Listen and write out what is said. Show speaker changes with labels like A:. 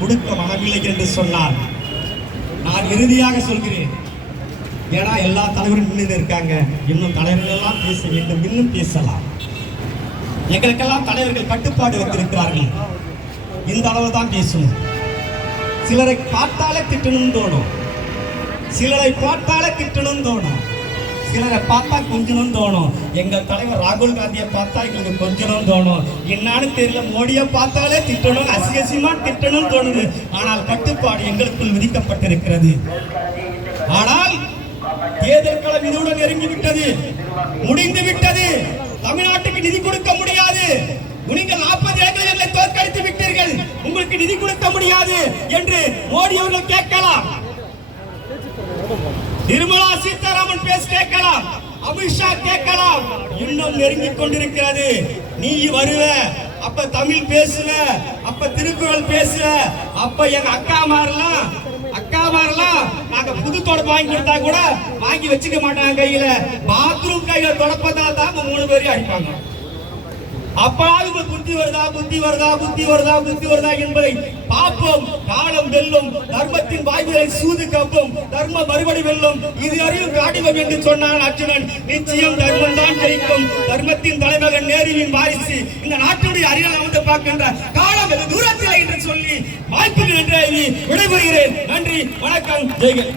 A: கொடுக்க மனமில்லை என்று சொன்னார் நான் இறுதியாக சொல்கிறேன். ஏன்னா எல்லா தலைவரும் நின்று இருக்காங்க. இன்னும் தலைவர்கள் எல்லாம் பேச வேண்டும் இன்னும் பேசலாம். எங்களுக்கெல்லாம் தலைவர்கள் கட்டுப்பாடு வைத்திருக்கிறார்கள். இந்த அளவு தான் பேசணும் சிலரை பார்த்தாலே திட்டணும் தோணும். சிலரை பார்த்தாலே திட்டணும் தோணும். சிலரை பார்த்தா கொஞ்சணும்னு தோணும். எங்கள் தலைவர் ராகுல் காந்தியை பார்த்தா எங்களுக்கு கொஞ்சணும்னு தோணும். என்னன்னு தெரியல மோடியை பார்த்தாலே திட்டணும் அசிகசியமா திட்டணும்னு தோணுது. ஆனால் கட்டுப்பாடு எங்களுக்குள் விதிக்கப்பட்டிருக்கிறது. ஆனால் தேர்தல் களம் இதோடு நெருங்கி விட்டது முடிந்து விட்டது தமிழ்நாட்டுக்கு நிதி கொடுக்க முடியாது. நீங்கள் நாற்பது ஏக்கர்களை தோற்கடித்து விட்டீர்கள். உங்களுக்கு நிதி கொடுக்க முடியாது என்று மோடி அவர்கள் கேட்கலாம். நிர்மலா சீதாராமன் பேச கேட்கலாம் அமித்ஷா கேட்கலாம். இன்னும் நெருங்கிக் கொண்டிருக்கிறது. நீ வருவ அப்ப தமிழ் பேசுவ அப்ப திருக்குறள் பேசுவ அப்ப எங்க அக்கா மாறலாம் அக்கா மாறலாம் நாங்க புது தொடப்பு வாங்கி கொடுத்தா கூட வாங்கி வச்சுக்க மாட்டாங்க கையில. பாத்ரூம் கையில தொடப்பதால தான் மூணு பேரையும் அடிப்பாங்க. அப்பாவது புத்தி வருதா புத்தி வருதா புத்தி வருதா புத்தி வருதா என்பதை பார்ப்போம். காலம் வெல்லும் தர்மத்தின் வாய்ப்புகளை சூது கப்பும். தர்ம மறுபடி வெல்லும். இதுவரையும் காடிவம் என்று சொன்னான் அர்ஜுனன் நிச்சயம் தர்மம் தான் ஜெயிக்கும். தர்மத்தின் தலைமகன் நேருவின் வாரிசு இந்த நாட்டுடைய அரியணை வந்து பார்க்கின்ற காலம் வெகு தூரத்தில் என்று சொல்லி வாய்ப்புகள் என்று விடைபெறுகிறேன். நன்றி வணக்கம். ஜெய்கள்